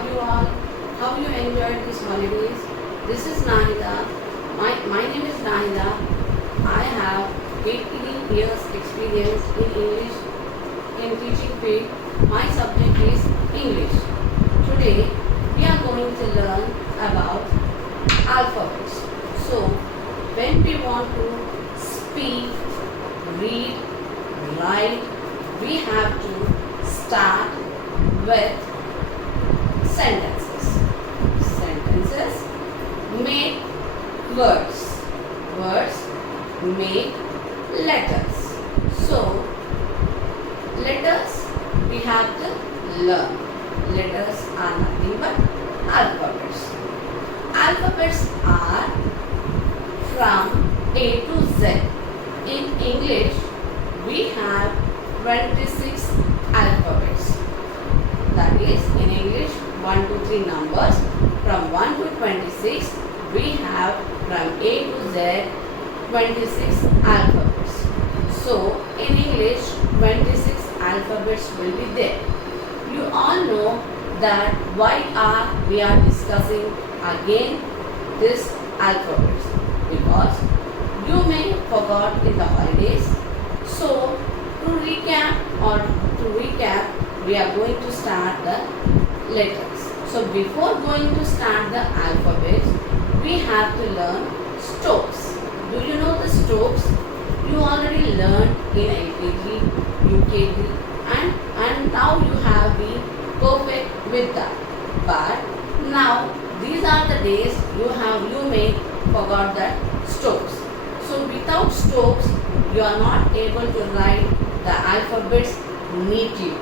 are you all? How you enjoyed these holidays? This is Nahida. My name is Nahida. I have 18 years experience in English in teaching field. My subject is English. Today we are going to learn about alphabets. So when we want to speak, read, write, we have to start with sentences. Sentences make words. Words make letters. So letters we have to learn. Letters are nothing but alphabets. Alphabets are from A to Z. In English, we have 26 alphabets. That is, in English, 1 to 3 numbers. From 1 to 26, we have from A to Z 26 alphabets. So, in English, 26 alphabets will be there. You all know that why we are discussing again this alphabets, because you may forgot in the holidays. So to recap, we are going to start the letters. So before going to start the alphabets, we have to learn stops. Do you know the stops? You already learned in LKG, UKG, and now you have been perfect with that. But now these are the days you may forgot that stops. So without stops, you are not able to write the alphabets neatly.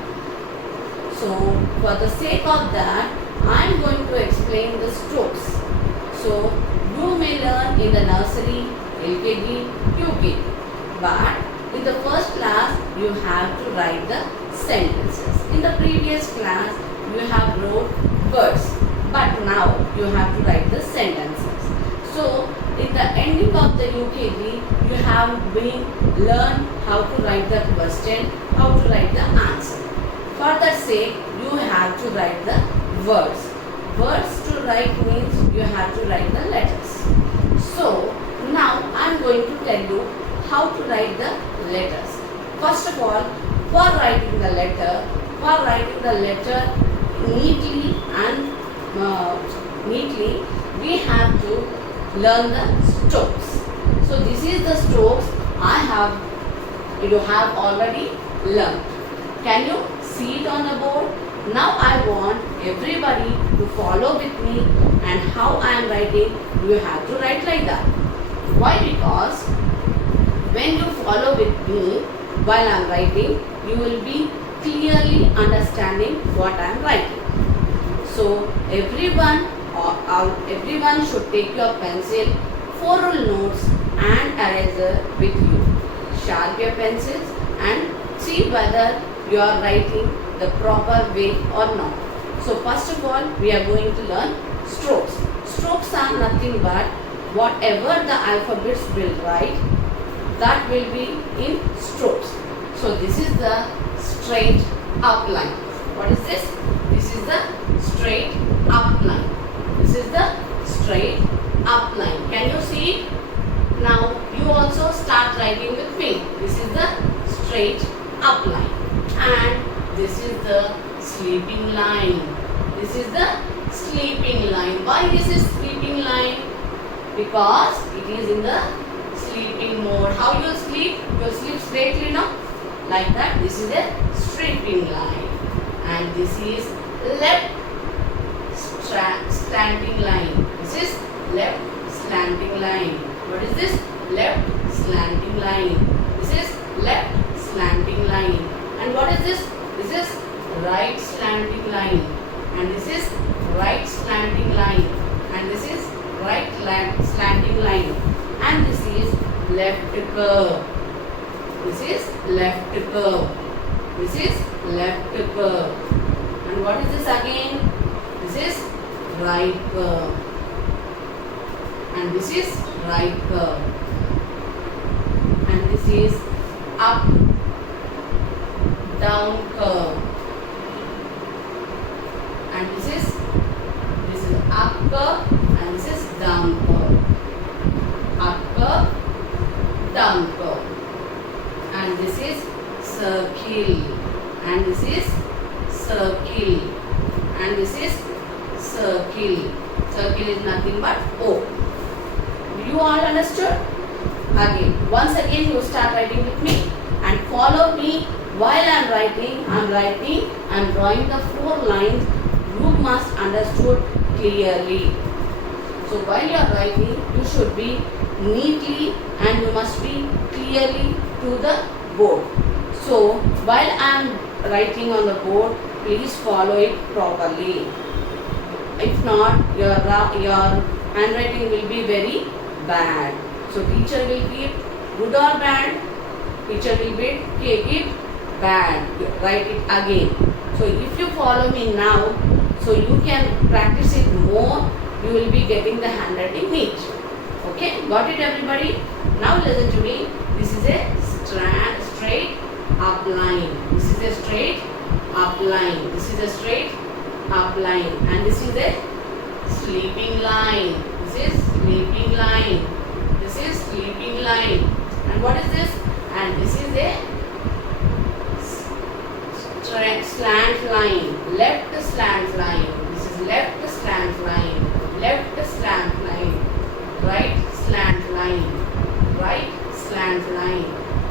So for the sake of that, I am going to explain the strokes. So you may learn in the nursery, LKG, UKG. But in the first class, you have to write the sentences. In the previous class, you have wrote words. But now you have to write the sentences. So in the ending of the UKG, you have been learned how to write the question, how to write the answer. For that sake, you have to write the words. Words to write means you have to write the letters. So now I am going to tell you how to write the letters. First of all, for writing the letter neatly and we have to learn the strokes. So this is the strokes you have already learned. Can you see it on the board? Now I want everybody to follow with me, and how I am writing, you have to write like that. Why? Because when you follow with me while I am writing, you will be clearly understanding what I am writing. So everyone should take your pencil, 4 rule notes and eraser with you. Sharpen your pencils and see whether you are writing the proper way or not. So first of all, we are going to learn strokes. Strokes are nothing but whatever the alphabets will write, that will be in strokes. So this is the straight up line. What is this? This is the straight up line. This is the straight up line. Can you see it? Now you also start writing with me. This is the straight up line. And this is the sleeping line. This is the sleeping line. Why this is sleeping line? Because it is in the sleeping mode. How you sleep? You sleep straightly now. Like that. This is a sleeping line. And this is left slanting line. This is left slanting line. What is this? Left slanting line. This is left slanting line. And what is this? This is right slanting line. And this is right slanting line. And this is right slanting line. And this is left curve. This is left curve. This is left curve. And what is this again? This is right curve. And this is right curve. And this is up down curve. And this is this is circle, and this is circle, and this is circle. Circle is nothing but O. You all understood? Again, once again you start writing with me and follow me while I am writing. I am drawing the 4 lines. You must understood clearly. So while you are writing, you should be neatly and you must be clearly to the board. So while I am writing on the board, please follow it properly. If not, your handwriting will be very bad. So teacher will give good or bad. Teacher will give bad. Write it again. So if you follow me now, so you can practice it more. You will be getting the handwriting neat. Okay, got it everybody? Now listen to me. This is a straight up line. This is a straight up line. This is a straight up line. And this is a sleeping line. This is sleeping line. This is sleeping line. And what is this? And this is a slant line. Left slant line. This is left slant line. Left slant line. Right slant line. Right slant line.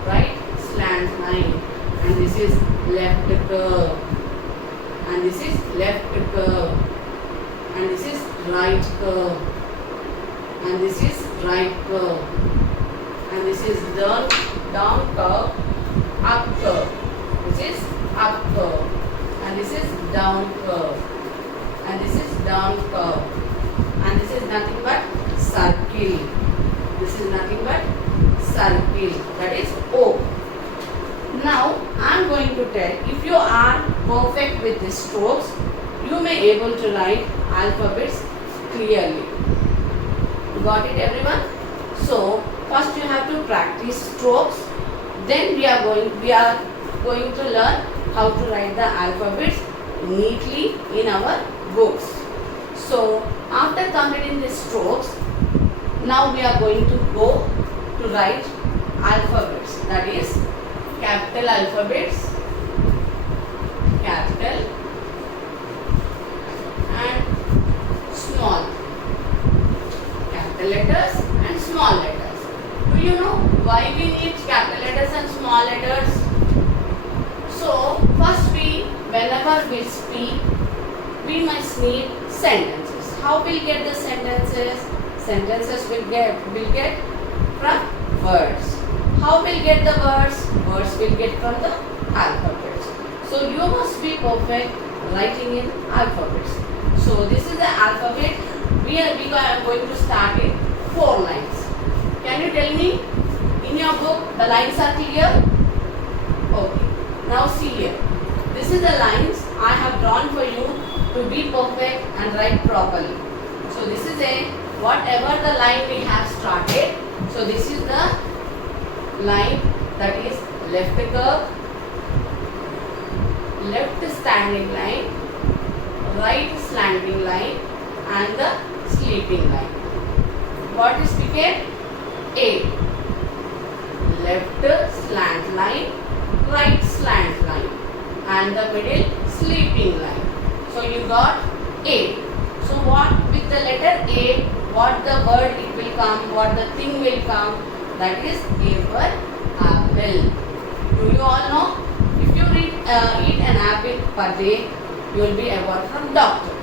Right slant line. And this is left curve. And this is left curve. And this is right curve. And this is right curve. And this is down curve, up curve. This is up curve. And this is down curve. And this is down curve. And this is nothing but circle. This is nothing but circle. That is O. Now I am going to tell, if you are perfect with the strokes, you may able to write alphabets clearly. Got it everyone? So first you have to practice strokes. Then we are going to learn how to write the alphabets neatly in our books. So after completing the strokes, now we are going to go to write alphabets. That is capital alphabets, capital and small, capital letters and small letters. Do you know why we need capital letters and small letters? So first whenever we speak, we must need sentences. How we'll get the sentences? Sentences will get from words. How we'll get the words? Words will get from the alphabets. So you must be perfect writing in alphabets. So this is the alphabet. We are going to start in 4 lines. Can you tell me in your book the lines are clear? Okay. Now see here. This is the lines I have drawn for you to be perfect and write properly. So this is whatever the line we have started. So this is the line that is left curve, left standing line, right slanting line and the sleeping line. What is became? A. Left slant line, right slant line and the middle sleeping line. So you got A. So what with the letter A, what the word it will come, what the thing will come, that is A for apple. Do you all know? If you eat an apple per day, you will be awarded from doctor.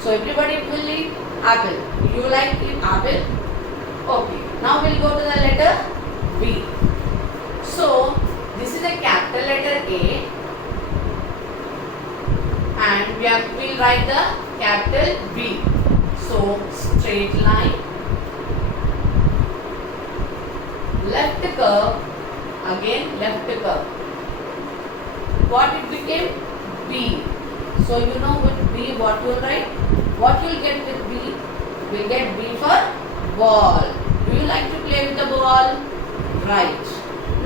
So everybody will eat apple. You like to eat apple? Okay. Now we'll go to the letter B. So this is a capital letter A, and we'll write the capital B. So straight line, left curve, again left curve. What it became? B. So you know with B what you will write? What you will get with B? We get B for ball. Do you like to play with the ball? Right.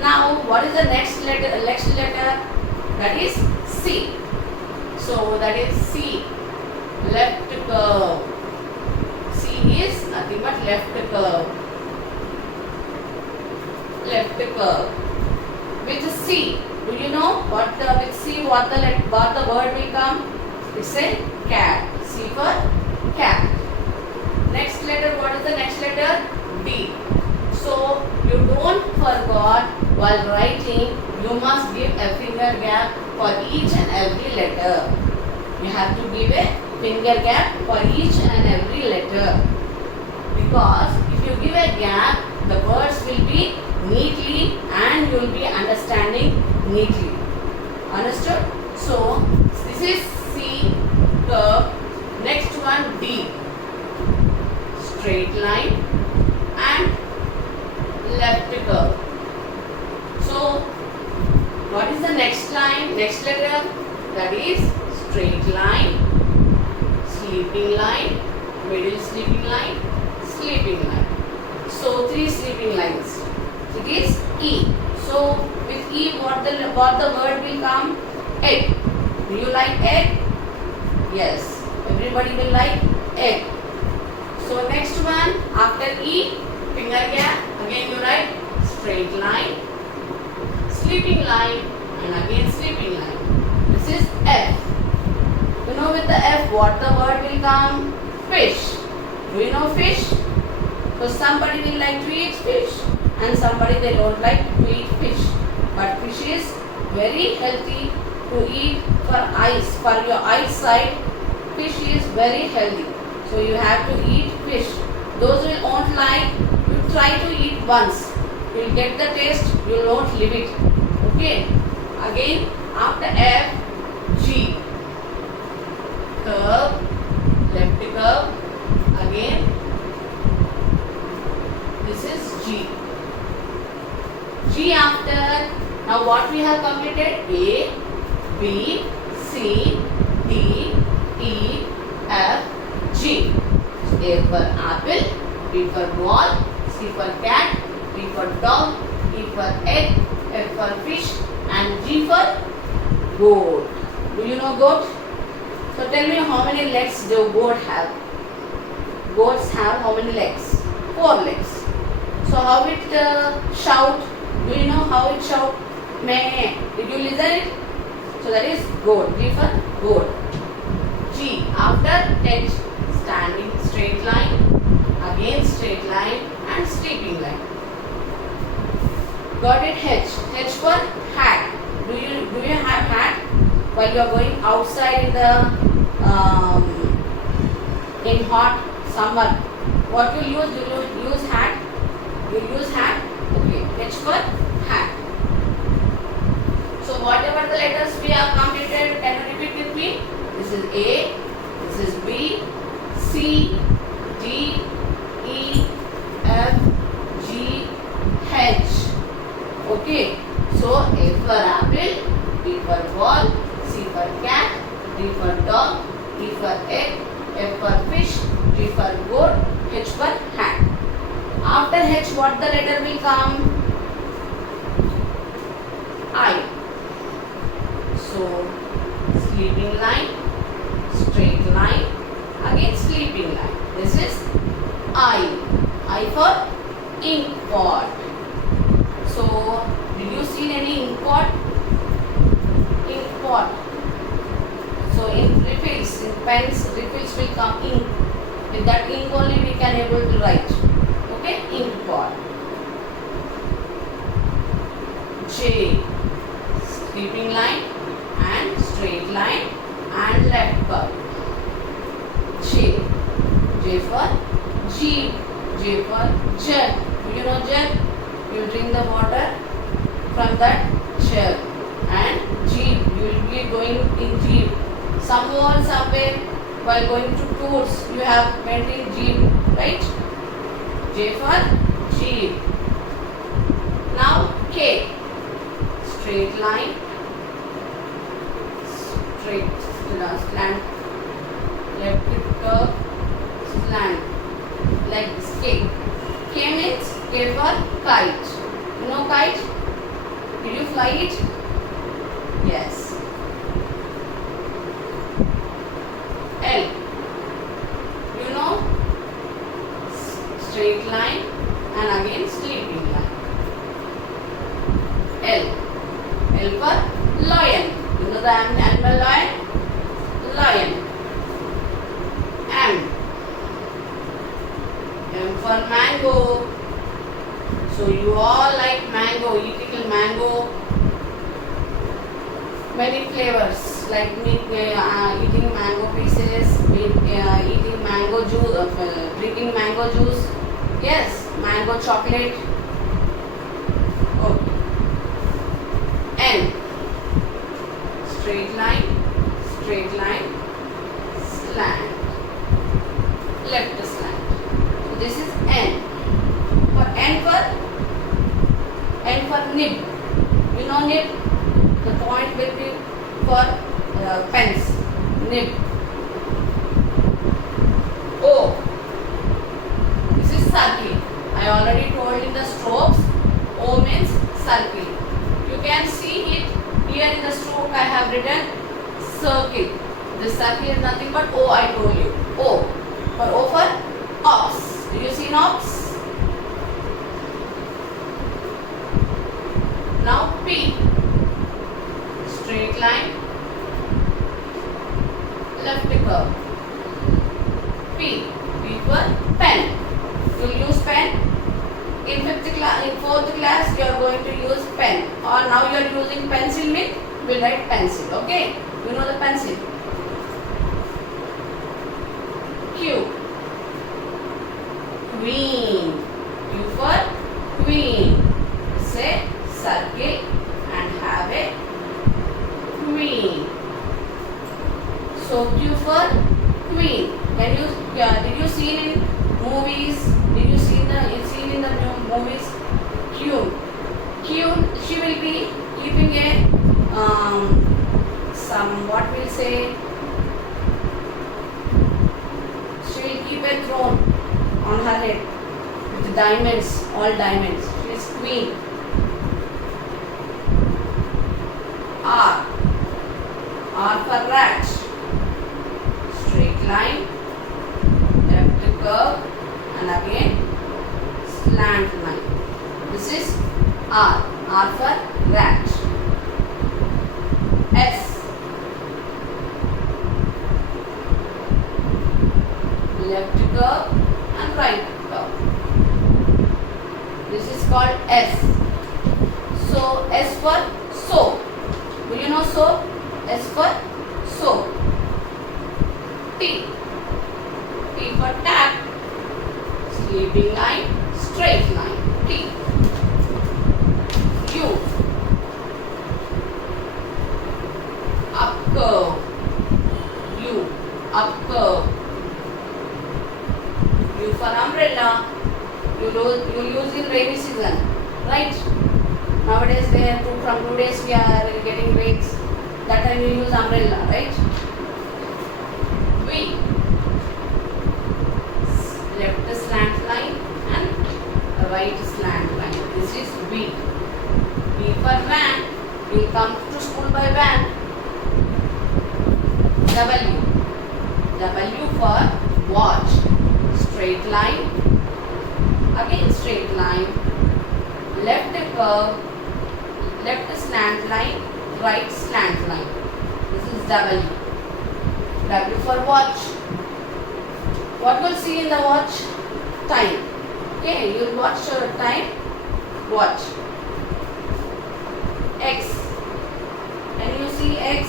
Now what is the next letter? That is C. So that is C. Left curve. C is nothing but left curve. Left curve. With C. Do you know with C what the word will come? It's a cat. C for cat. Next letter, what is the next letter? D. So you don't forget while writing, you must give a finger gap for each and every letter. You have to give a finger gap for each and every letter. Because if you give a gap, the words will be neatly and you will be understanding neatly. Understood? So this is C, curve. Next one D. Straight line and left curve. So what is the next line, next letter? That is straight line, sleeping line, middle sleeping line, sleeping line. So 3 sleeping lines. It is E. So with E what the word will come? Egg. Do you like egg? Yes. Everybody will like egg. So next one, after E, finger gap, again you write straight line, sleeping line and again sleeping line. This is F. You know with the F what the word will come? Fish. Do you know fish? So somebody will like to eat fish and somebody they don't like to eat fish. But fish is very healthy to eat for eyes, for your eyesight. Fish is very healthy. So you have to eat fish. Those who won't like, you try to eat once. You will get the taste, you won't leave it. Okay. Again, after F, G. Curve, left curve. Again, this is G. G after, now what we have completed? A, B, C, D, E, F, G. A for apple, B for ball, C for cat, D for dog, E for egg, F for fish and G for goat. Do you know goat? So tell me how many legs do goat have? Goats have how many legs? 4 legs. So how it shout? Do you know how it shout? Meh. Did you listen it? So that is goat. G for goat. G after H, standing straight line, again straight line and sleeping line. Got it? H. H for hat. Do you have hat? While you are going outside in the in hot summer, what you use? Do you use hat? You use hat? Okay. H for hat. So whatever the letters we have completed, can you repeat with me? This is A, this is B, C, D, E, F, G, H. Okay. So A for apple, B for ball, C for cat, D for dog, E for egg, F for fish, G for goat, H for hat. After H, what the letter will come? I. So sleeping line, straight line, again sleeping line. This is I. I for ink pot. So did you see any ink pot? Ink pot. So in refills, in pens, refills will come ink. With that ink only we can able to write. Okay, ink pot. J. Sleeping line and straight line and left curve. J. J for jeep. J for jug. Do you know jug? You drink the water from that jug. And jeep. You will be going in jeep. Somewhere, somewhere, while going to tours, you have went in jeep, right? J for jeep. Now K. Straight line, straight slant, left curve, slant, like this. K. K means K for kite. You know kite? Did you fly it? Yes. L. You know? Straight line and again sleeping line. L. L for lion. You know the animal lion? Lion. M. M for mango. So you all like mango, eating mango. Many flavors like eating mango pieces, eating mango juice, drinking mango juice. Yes, mango chocolate. Okay. N. Straight line, slant, left slant. So this is N. For N for nib. You know nib? The point will be for pens. Nib. O. This is circle. I already told in the strokes. O means circle. You can see it here in the stroke. I have written circle. This circle is nothing but O. I told you. O. For O for ox. Do you see an ox? Now P. Straight line, left curve. P. P for pen. You will use pen. In 4th class you are going to use pen. Or now you are using pencil means we will write pencil. Okay? You know the pencil. Q. Queen. Q for queen. Say circle and have a queen. So Q for queen. Did you see in movies? Did you see in the movies? Q. She will be keeping a what we'll say. She will keep a throne on her head with diamonds, all diamonds. She is queen. R. R for rat. Straight line, left curve, and again slant line. This is R. R for rat. S. Left curve and right curve. This is called S. So S for soap. Do you know soap? S for soap. T. T for tap. Sleeping line, straight line. T. U. Up curve. U. Up curve. U for umbrella. You use in rainy season, right? Nowadays from 2 days we are getting rains. That time we use umbrella, right? V. Left slant line and right slant line. This is V. V for van. We will come to school by van. W. W for watch. Straight line. Again straight line. Left curve. Left slant line, right slant line. This is W. W for watch. What will see in the watch? Time. Okay, you will watch time. Watch. X. Can you see X?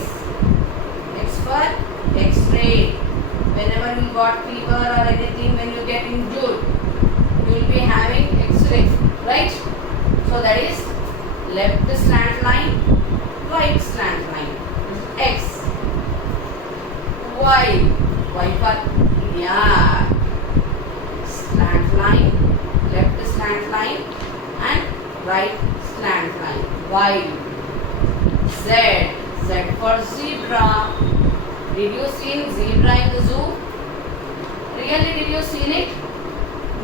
X for X-ray. Whenever you got fever or anything, when you get injured, you will be having X-ray, right? So that is left slant line, right slant line. X. Y. Y for yeah. Slant line, left slant line and right slant line. Y. Z. Z for zebra. Did you see zebra in the zoo? Really, did you see it?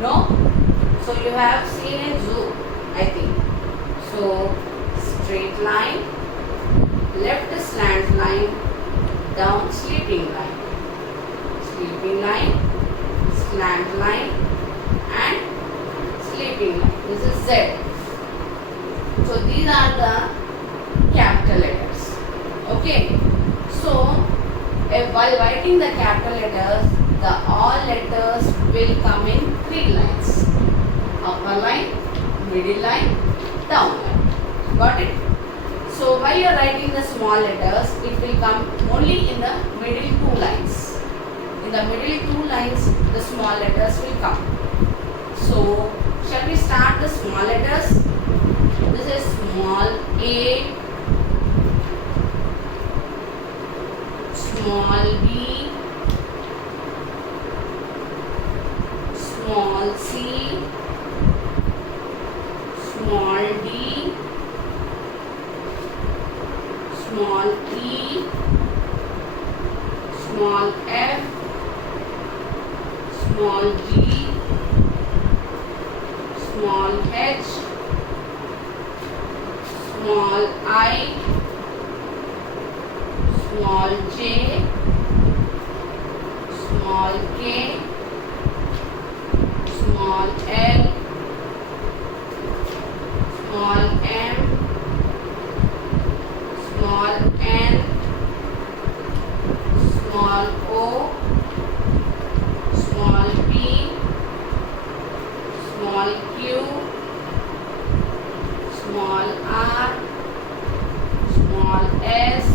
No? So you have seen in zoo, I think. So straight line, left slant line, down sleeping line, slant line and sleeping line. This is Z. So these are the capital Okay. So while writing the capital letters, the all letters will come in three lines. Upper line, middle line, down line. Got it? So while you are writing the small letters, it will come only in the middle two lines. In the middle two lines, the small letters will come. So shall we start the small letters? This is small a, small b, small c, small d, small e, small f, small g, small h, small I, small j, small k, small l, small m, small n, small o, small p, small q, small r, small s,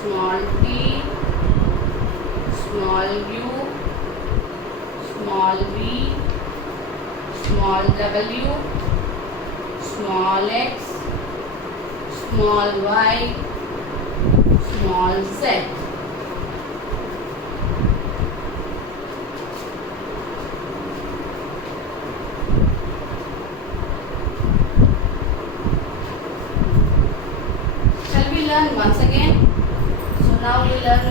small t, small u, small v, small w, small x, small y, small z. Shall we learn once again? So now you learn,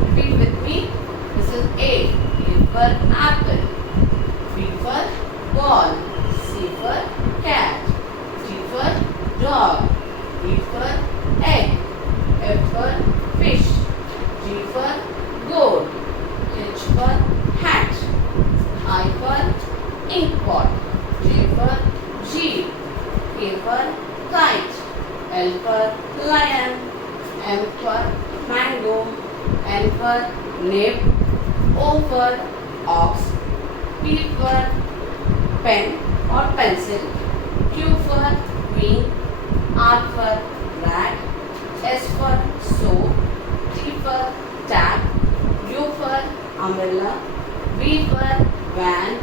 repeat with me. This is A. A for apple. B for ball. C for cat. G for dog. E for egg. F for fish. G for goat. H for hat. I for ink pot. J for jeep. K for kite. L for lion. M for mango. N for nib. O for ox. P for pen or pencil. Q for queen. R for rat. S for soap. T for tap. U for umbrella. V for van.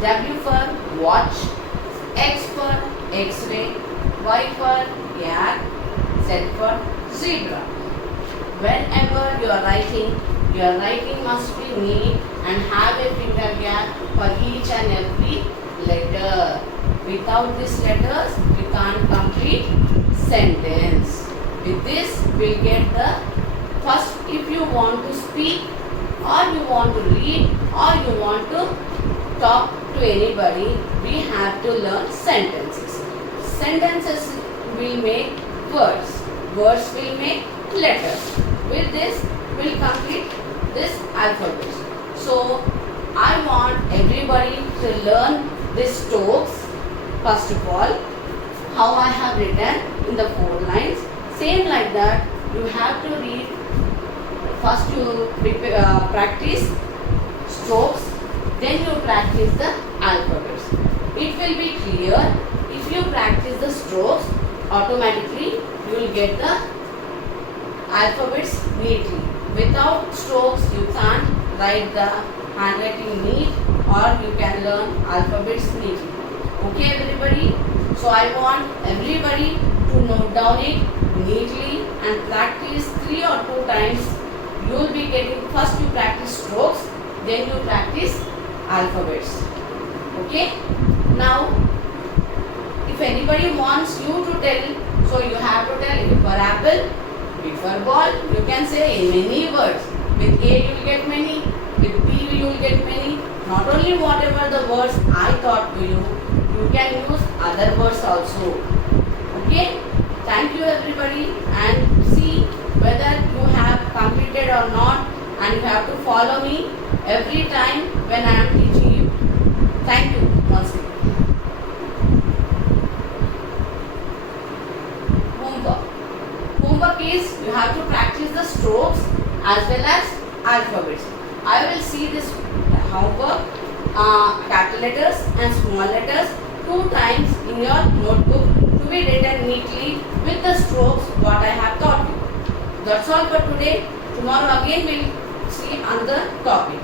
W for watch. X for x-ray. Y for yak. Z for zebra. Whenever you are writing, your writing must be neat and have a finger gap for each and every letter. Without these letters, we can't complete sentence. With this, we'll get the first. If you want to speak, or you want to read, or you want to talk to anybody, we have to learn sentences. Sentences will make words. Words will make letters. With this, we'll complete this alphabet. So, I want everybody to learn these strokes. First of all, how I have written in the 4 lines. Same like that, you have to read. First you practice strokes, then you practice the alphabets. It will be clear. If you practice the strokes, automatically you will get the alphabets neatly. Without strokes, you can't write the handwriting neat, or you can learn alphabets neatly. Okay, everybody? So I want everybody to note down it neatly and practice 3 or 2 times. You will be getting, first you practice strokes, then you practice alphabets. Okay? Now, if anybody wants you to tell, so you have to tell A for apple, B for ball. You can say many words. With A you will get many, with B you will get many. Not only whatever the words I taught to you, you can use other words also. Okay? Thank you everybody, and see whether you have completed or not, and you have to follow me every time when I am teaching you. Thank you once again. Homework. Homework is as well as alphabets. I will see this homework, capital letters and small letters 2 times in your notebook to be written neatly with the strokes what I have taught you. That's all for today. Tomorrow again we'll see another topic.